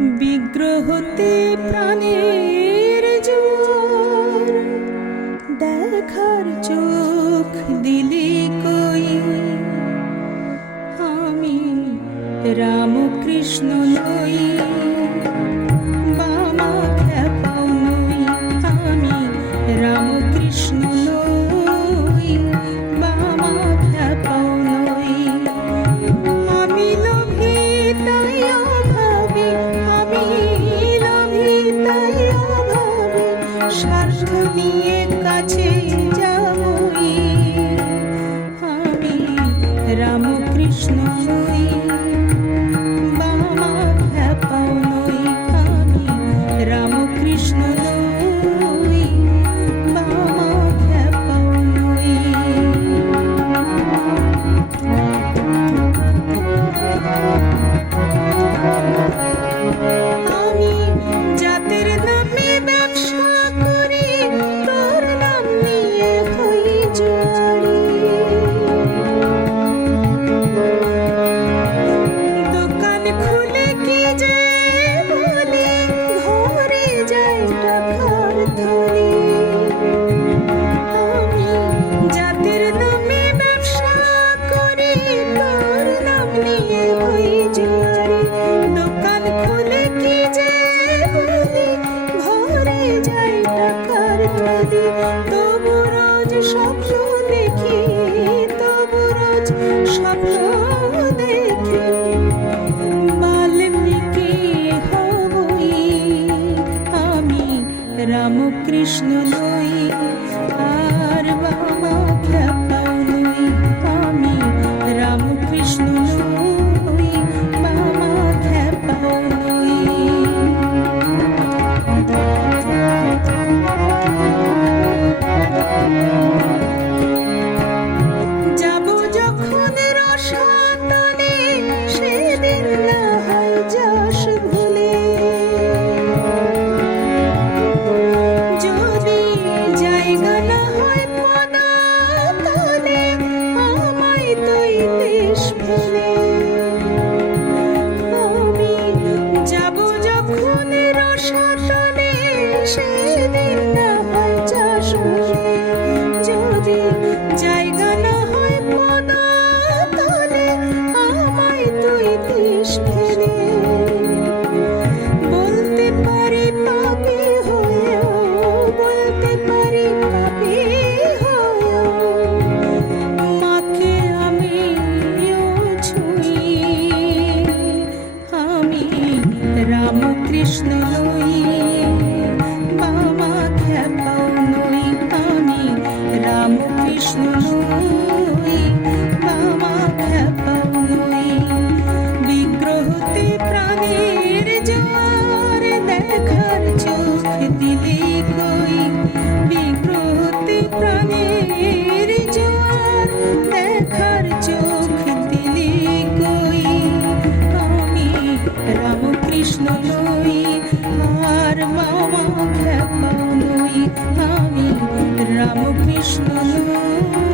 বিগ্রহতে প্রাণের জোর দেখার চোখ দিলি কই? আমি রামকৃষ্ণ লই বামা খ্যাপাও নই, আমি রামকৃষ্ণ কষ্ট নিয়ে কাছে রামকৃষ্ণ ভরে যাই টাকার নদী, তবু রোজ স্বপ্ন দেখি, তবু রোজ স্বপ্ন দেখি। বাল্মীকি হবই, আমি রামকৃষ্ণ নই, আর বাবা Spanish. চোখের জোর দেখার চোখ দিলি কই? আমি রামকৃষ্ণ নই, আর মামা খ্যাপা নই। আমি রামকৃষ্ণ নই।